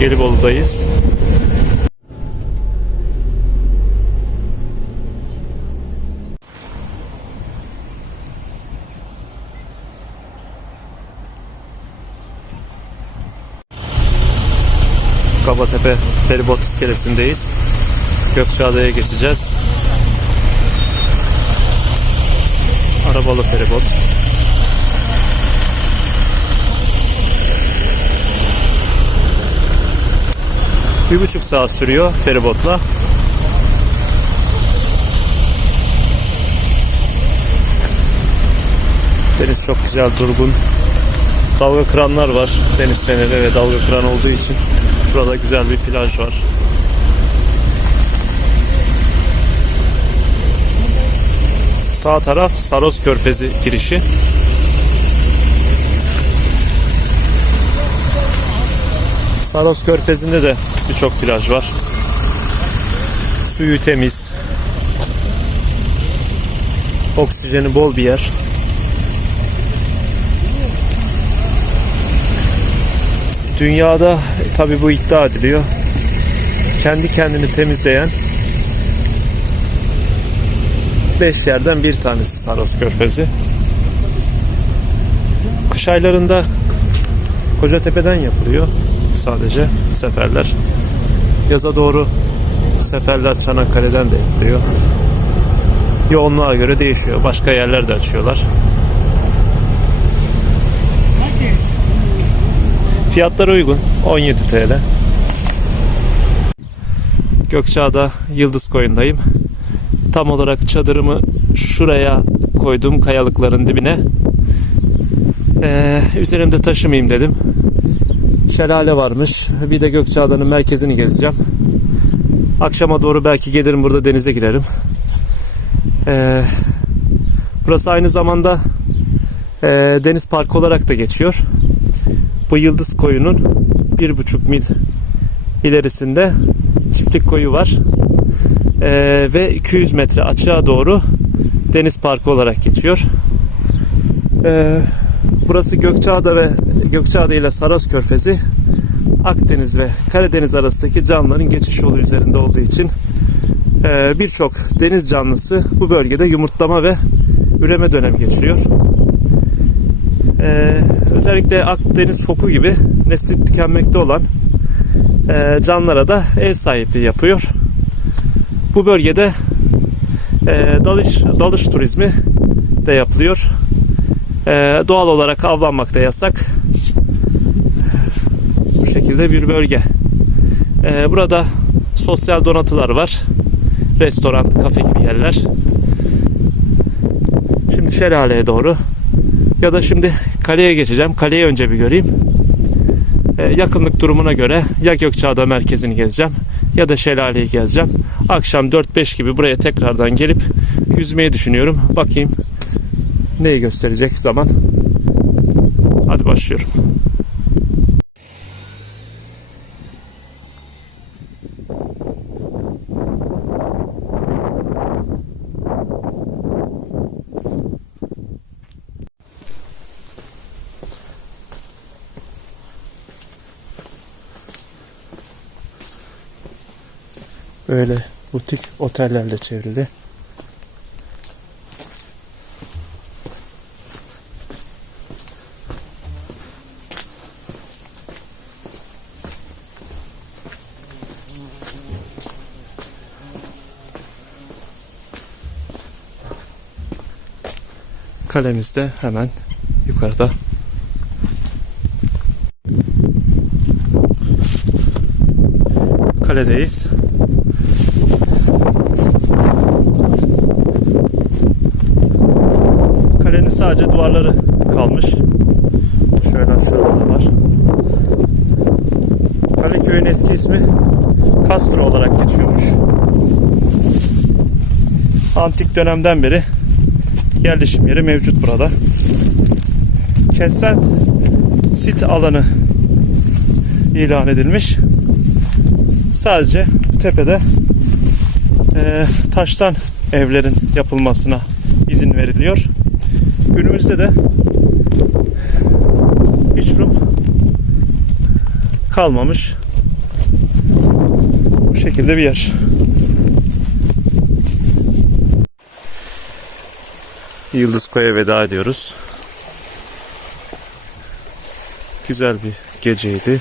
Gelibolu'dayız. Kabatepe feribot iskelesindeyiz. Gökçeada'ya geçeceğiz. Arabalı feribot. Bir buçuk saat sürüyor feribotla. Deniz çok güzel, durgun. Dalga kıranlar var. Deniz feneri ve dalga kıran olduğu için şurada güzel bir plaj var. Sağ taraf Saros Körfezi girişi. Saros Körfezi'nde de birçok plaj var. Suyu temiz. Oksijeni bol bir yer. Dünyada tabi bu iddia ediliyor. Kendi kendini temizleyen 5 yerden bir tanesi Saros Körfezi. Kış aylarında Kocatepe'den yapılıyor sadece seferler. Yaza doğru seferler Çanakkale'den de yapılıyor. Yoğunluğa göre değişiyor. Başka yerler de açıyorlar. Fiyatlar uygun. 17 TL. Gökçeada Yıldız Koyun'dayım. Tam olarak çadırımı şuraya koydum kayalıkların dibine. Ee, üzerimde taşımayayım dedim. Şelale varmış. Bir de Gökçeada'nın merkezini gezeceğim. Akşama doğru belki gelirim burada denize girerim. Ee, burası aynı zamanda e, deniz parkı olarak da geçiyor. Bu Yıldız Koyu'nun bir buçuk mil ilerisinde çiftlik koyu var. Ee, ve 200 metre açığa doğru deniz parkı olarak geçiyor. Ee, burası Gökçeada ve Gökçeada ile Saros Körfezi Akdeniz ve Karadeniz arasındaki canlıların geçiş yolu üzerinde olduğu için e, birçok deniz canlısı bu bölgede yumurtlama ve üreme dönemi geçiriyor. Ee, özellikle Akdeniz foku gibi nesli tükenmekte olan e, canlılara da ev sahipliği yapıyor. Bu bölgede e, dalış dalış turizmi de yapılıyor. E, doğal olarak avlanmak da yasak. Bu şekilde bir bölge. E, burada sosyal donatılar var. Restoran, kafe gibi yerler. Şimdi şelaleye doğru ya da şimdi kaleye geçeceğim. Kaleyi önce bir göreyim. Ee, yakınlık durumuna göre ya Gökçeada merkezini gezeceğim ya da şelaleyi gezeceğim. Akşam 4-5 gibi buraya tekrardan gelip yüzmeyi düşünüyorum. Bakayım neyi gösterecek zaman. Hadi başlıyorum. Böyle butik otellerle çevrili. Kalemiz de hemen yukarıda. Kaledeyiz. Kalenin sadece duvarları kalmış. Şöyle aşağıda da var. Kale köyün eski ismi Castro olarak geçiyormuş. Antik dönemden beri yerleşim yeri mevcut burada. Kentsel sit alanı ilan edilmiş. Sadece bu tepede e, taştan evlerin yapılmasına izin veriliyor. Günümüzde de hiç Rum kalmamış. şekilde bir yer. Yıldız Koy'a veda ediyoruz. Güzel bir geceydi.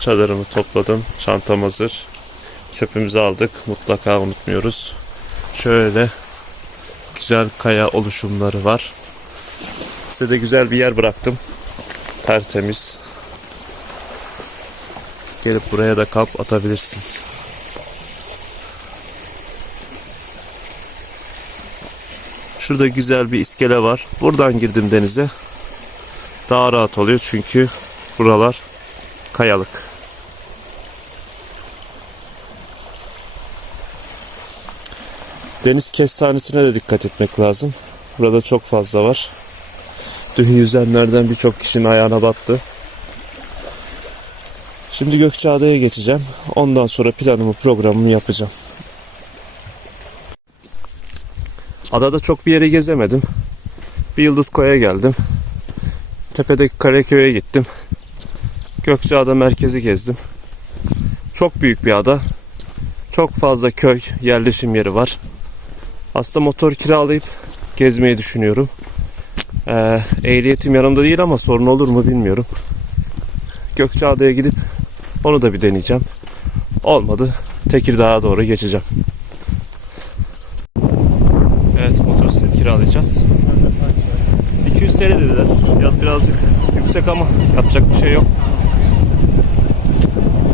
Çadırımı topladım. Çantam hazır. Çöpümüzü aldık. Mutlaka unutmuyoruz. Şöyle güzel kaya oluşumları var. Size de güzel bir yer bıraktım. Tertemiz. Gelip buraya da kamp atabilirsiniz. Şurada güzel bir iskele var. Buradan girdim denize. Daha rahat oluyor çünkü buralar kayalık. Deniz kestanesine de dikkat etmek lazım. Burada çok fazla var. Dün yüzenlerden birçok kişinin ayağına battı. Şimdi Gökçeada'ya geçeceğim. Ondan sonra planımı programımı yapacağım. Adada çok bir yeri gezemedim. Bir Yıldız Koy'a geldim. Tepedeki Karaköy'e gittim. Gökçeada merkezi gezdim. Çok büyük bir ada. Çok fazla köy, yerleşim yeri var. Aslında motor kiralayıp gezmeyi düşünüyorum. Ee, ehliyetim yanımda değil ama sorun olur mu bilmiyorum. Gökçeada'ya gidip onu da bir deneyeceğim. Olmadı Tekirdağ'a doğru geçeceğim. Evet motosiklet kiralayacağız. 200 TL dediler. Fiyat birazcık yüksek ama yapacak bir şey yok.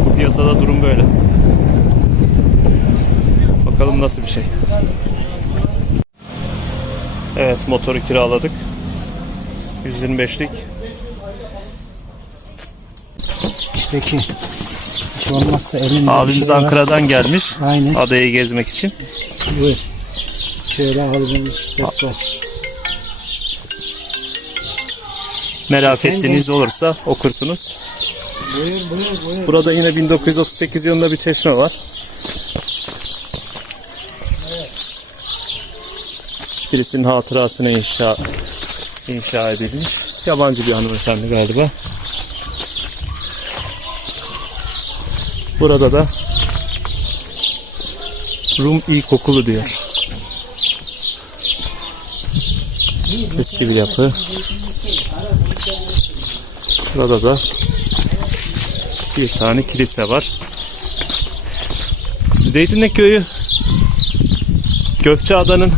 Bu piyasada durum böyle. Bakalım nasıl bir şey. Evet motoru kiraladık. 125'lik. İşteki hiç olmazsa elinde Abimiz var. Ankara'dan gelmiş. Aynen. Adayı gezmek için. Buyur. Şöyle albümümüz tekrar. Merak Efendim? ettiğiniz olursa okursunuz. Buyur buyur buyur. Burada yine 1938 yılında bir çeşme var. Birisinin hatırasına inşa inşa edilmiş. Yabancı bir hanımefendi galiba. Burada da Rum İlkokulu diyor. Eski bir yapı. Şurada da bir tane kilise var. Zeytinlik Köyü Gökçeada'nın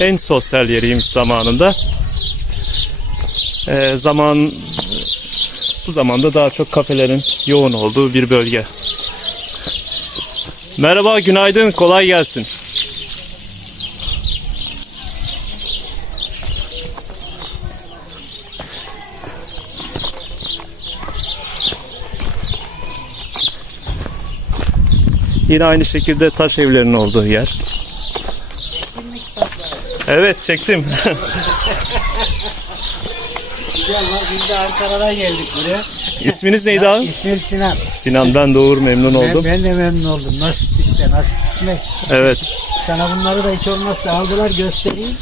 en sosyal yeriymiş zamanında. Ee, zaman bu zamanda daha çok kafelerin yoğun olduğu bir bölge. Merhaba, günaydın, kolay gelsin. Yine aynı şekilde taş evlerin olduğu yer. Evet çektim. Allah biz de Ankara'dan geldik buraya. İsminiz neydi abi? İsmim Sinan. Sinan ben Doğur memnun Ben, oldum. ben de memnun oldum. Nasip işte nasip kısmet. Evet. Sana bunları da hiç olmazsa aldılar göstereyim.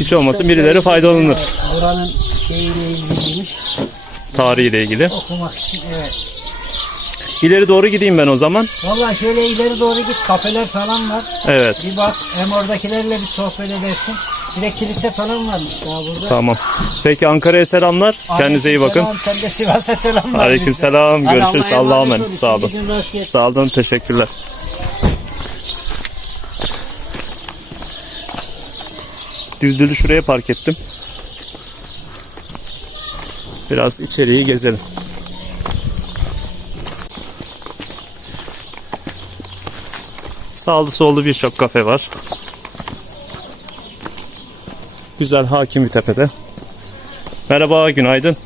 Hiç olmasın birileri faydalanır. Evet, Buranın şeyiyle ilgiliymiş. Tarihiyle ilgili. Okumak için evet. İleri doğru gideyim ben o zaman. Vallahi şöyle ileri doğru git kafeler falan var. Evet. Bir bak hem oradakilerle bir sohbet edersin. Bir de kilise falan varmış daha burada. Tamam. Peki Ankara'ya selamlar. Kendinize iyi bakın. Aleykümselam, Sen de Sivas'a selamlar. Aleykümselam. Hadi Görüşürüz. Allah'a Allah'a emanet. Sağ olun. Gücün rast gelsin. Sağ olun. Teşekkürler. Düldülü şuraya park ettim. Biraz içeriği gezelim. Sağlı sollu birçok kafe var. Güzel hakim bir tepede. Merhaba, günaydın.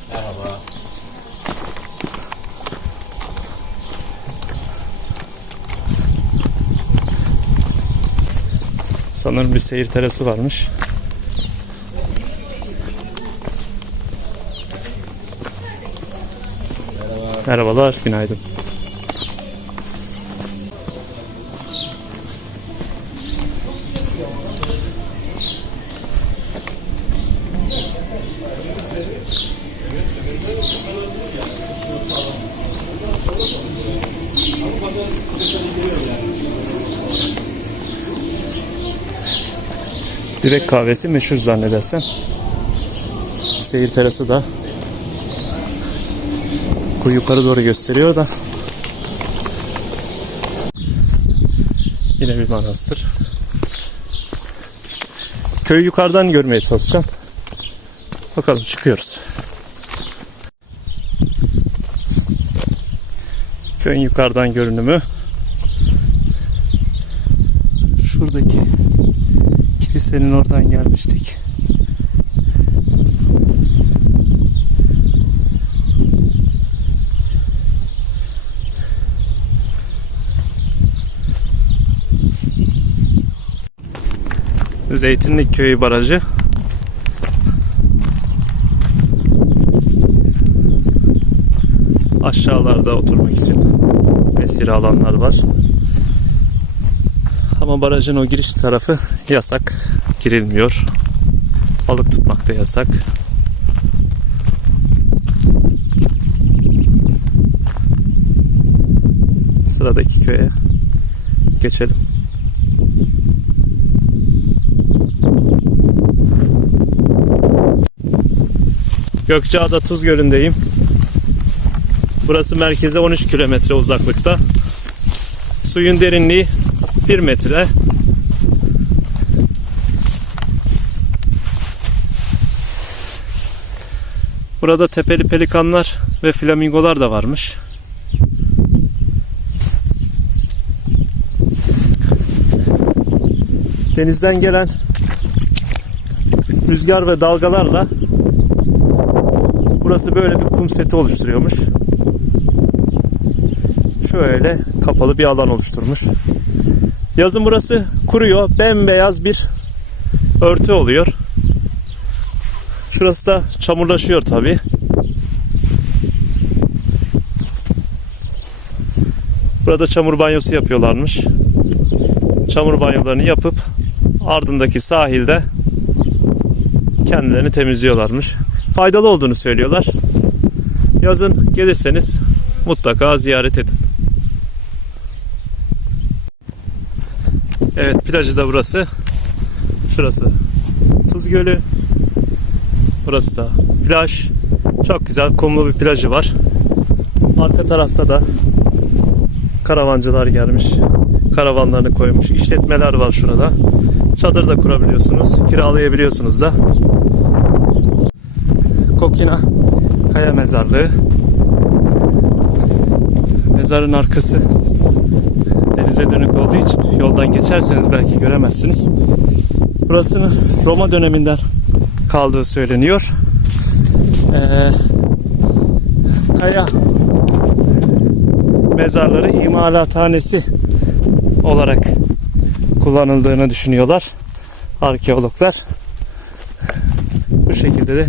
Sanırım bir seyir terası varmış. Merhabalar, günaydın. Direk kahvesi meşhur zannedersem. Seyir terası da yukarı doğru gösteriyor da yine bir manastır. Köyü yukarıdan görmeye çalışacağım. Bakalım çıkıyoruz. Köyün yukarıdan görünümü. Şuradaki kilisenin oradan gelmiştik. Zeytinlik Köyü Barajı. Aşağılarda oturmak için mesire alanlar var. Ama barajın o giriş tarafı yasak. Girilmiyor. Balık tutmak da yasak. Sıradaki köye geçelim. Gökçeada Tuz Gölü'ndeyim. Burası merkeze 13 kilometre uzaklıkta. Suyun derinliği 1 metre. Burada tepeli pelikanlar ve flamingolar da varmış. Denizden gelen rüzgar ve dalgalarla burası böyle bir kum seti oluşturuyormuş. Şöyle kapalı bir alan oluşturmuş. Yazın burası kuruyor. Bembeyaz bir örtü oluyor. Şurası da çamurlaşıyor tabi. Burada çamur banyosu yapıyorlarmış. Çamur banyolarını yapıp ardındaki sahilde kendilerini temizliyorlarmış. Faydalı olduğunu söylüyorlar. Yazın gelirseniz mutlaka ziyaret edin. Evet plajı da burası. Şurası Tuz Gölü. Burası da plaj. Çok güzel kumlu bir plajı var. Arka tarafta da karavancılar gelmiş. Karavanlarını koymuş. İşletmeler var şurada. Çadır da kurabiliyorsunuz. Kiralayabiliyorsunuz da. Kokina Kaya Mezarlığı. Mezarın arkası denize dönük olduğu için yoldan geçerseniz belki göremezsiniz. Burasının Roma döneminden kaldığı söyleniyor. Ee, kaya mezarları imalathanesi olarak kullanıldığını düşünüyorlar arkeologlar. Bu şekilde de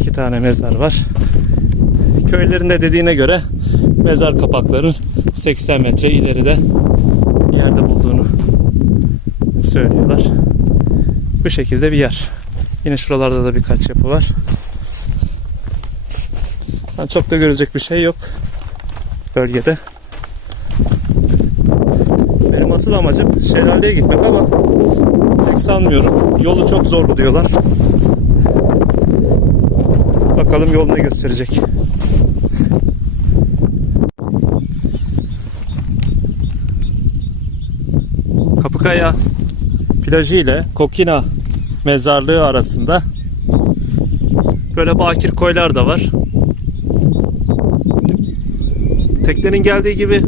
iki tane mezar var. Köylerinde dediğine göre mezar kapaklarının 80 metre ileride bir yerde bulduğunu söylüyorlar. Bu şekilde bir yer. Yine şuralarda da birkaç yapı var. Yani çok da görecek bir şey yok bölgede. Benim asıl amacım şelaleye gitmek ama pek sanmıyorum. Yolu çok zorlu diyorlar. Bakalım yol ne gösterecek. Kapıkaya plajı ile Kokina mezarlığı arasında böyle bakir koylar da var. Teknenin geldiği gibi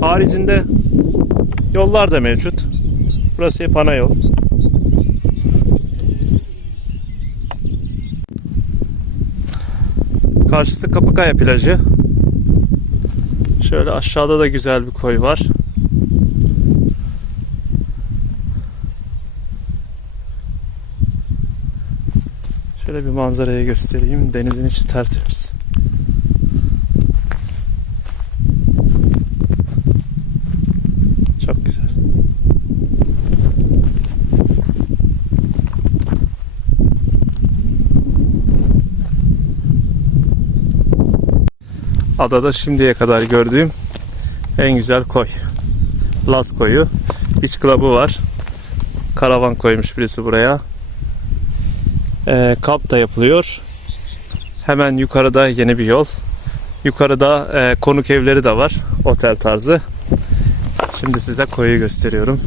haricinde yollar da mevcut. Burası hep ana yol. Karşısı Kapıkaya plajı. Şöyle aşağıda da güzel bir koy var. Şöyle bir manzarayı göstereyim. Denizin içi tertemiz. Çok güzel. Adada şimdiye kadar gördüğüm En güzel koy. Las koyu. İç klabı var. Karavan koymuş birisi buraya. Ee, kamp da yapılıyor. Hemen yukarıda yeni bir yol. Yukarıda e, konuk evleri de var. Otel tarzı. Şimdi size koyu gösteriyorum.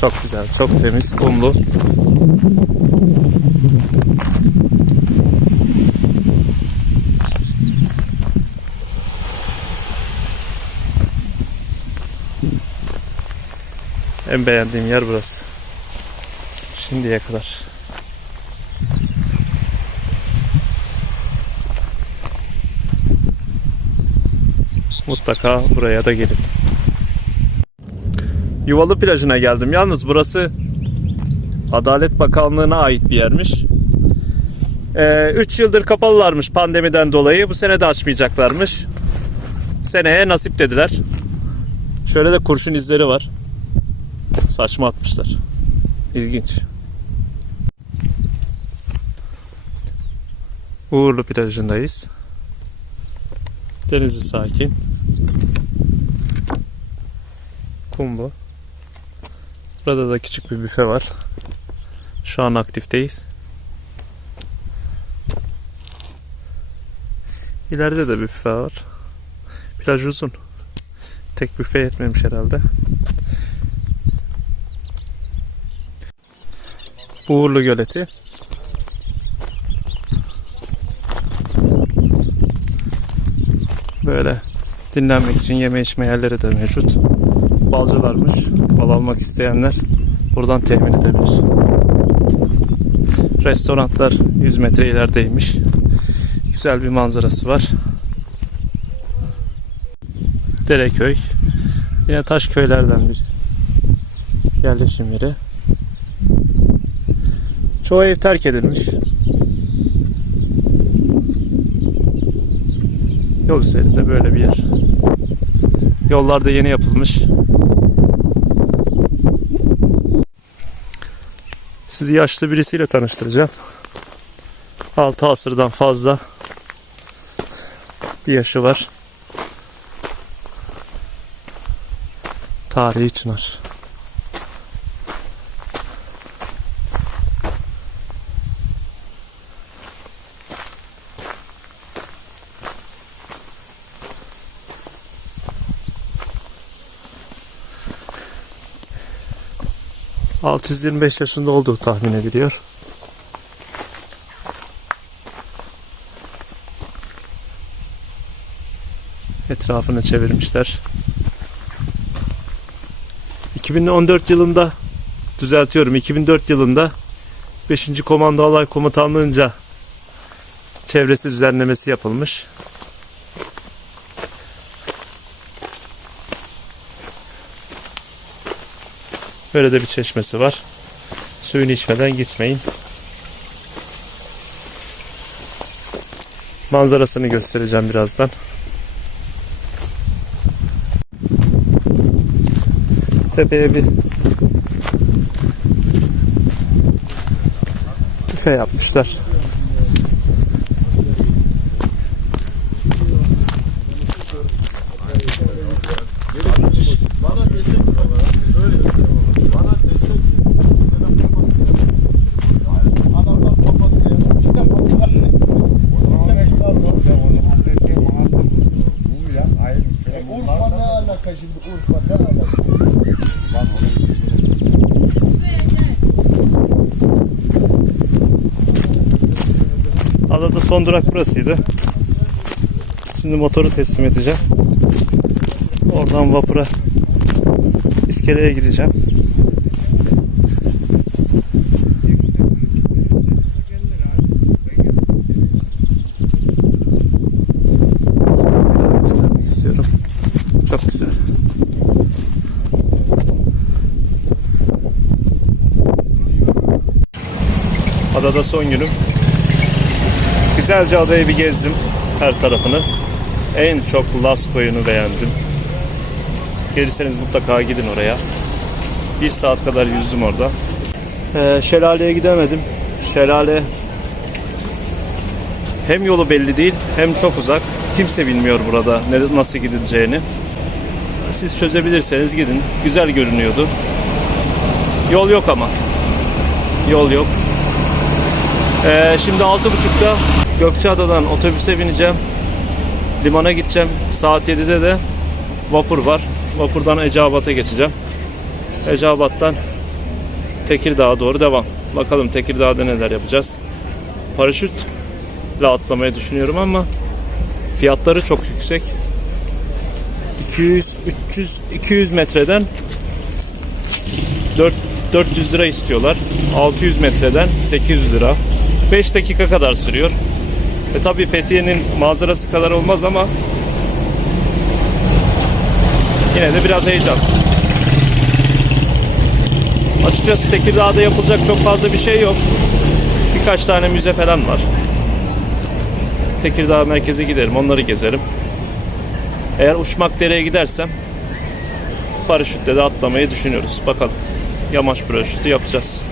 Çok güzel, çok temiz, kumlu. En beğendiğim yer burası. Şimdiye kadar. Mutlaka buraya da gelin. Yuvalı plajına geldim. Yalnız burası Adalet Bakanlığı'na ait bir yermiş. 3 yıldır kapalılarmış pandemiden dolayı. Bu sene de açmayacaklarmış. Seneye nasip dediler. Şöyle de kurşun izleri var. Saçma atmışlar. İlginç. Uğurlu plajındayız. Denizi sakin. Kum bu. Burada da küçük bir büfe var. Şu an aktif değil. İleride de büfe var. Plaj uzun. Tek büfe yetmemiş herhalde. Uğurlu Göleti. Böyle dinlenmek için yeme içme yerleri de mevcut. Balcılarmış. Bal almak isteyenler buradan temin edebilir. Restoranlar 100 metre ilerideymiş. Güzel bir manzarası var. Dereköy. Yine taş köylerden bir yerleşim yeri. Çoğu ev terk edilmiş. Yol üzerinde böyle bir yer. Yollar da yeni yapılmış. Sizi yaşlı birisiyle tanıştıracağım. 6 asırdan fazla bir yaşı var. Tarihi Çınar. ...625 yaşında olduğu tahmin ediliyor. Etrafını çevirmişler. 2014 yılında düzeltiyorum 2004 yılında 5. Komando Alay Komutanlığı'nca çevresi düzenlemesi yapılmış. Böyle de bir çeşmesi var. Suyunu içmeden gitmeyin. Manzarasını göstereceğim birazdan. Tepeye bir büfe yapmışlar. Urfa ne alaka şimdi Urfa ne alaka? Adada son durak burasıydı. Şimdi motoru teslim edeceğim. Oradan vapura iskeleye gideceğim. Çok güzel. Adada son günüm. Güzelce adayı bir gezdim her tarafını. En çok Las koyunu beğendim. Gelirseniz mutlaka gidin oraya. Bir saat kadar yüzdüm orada. Ee, şelaleye gidemedim. Şelale hem yolu belli değil hem çok uzak. Kimse bilmiyor burada nasıl gidileceğini. Siz çözebilirseniz gidin. Güzel görünüyordu. Yol yok ama. Yol yok. Ee, şimdi 6.30'da Gökçeada'dan otobüse bineceğim. Limana gideceğim. Saat 7'de de vapur var. Vapurdan Eceabat'a geçeceğim. Eceabat'tan Tekirdağ'a doğru devam. Bakalım Tekirdağ'da neler yapacağız. Paraşütle atlamayı düşünüyorum ama fiyatları çok yüksek. 200 300 200 metreden 4 400 lira istiyorlar. 600 metreden 800 lira. 5 dakika kadar sürüyor. E tabi Fethiye'nin manzarası kadar olmaz ama yine de biraz heyecan. Açıkçası Tekirdağ'da yapılacak çok fazla bir şey yok. Birkaç tane müze falan var. Tekirdağ merkeze giderim, onları gezerim. Eğer uçmak dereye gidersem paraşütle de atlamayı düşünüyoruz. Bakalım. Yamaç paraşütü yapacağız.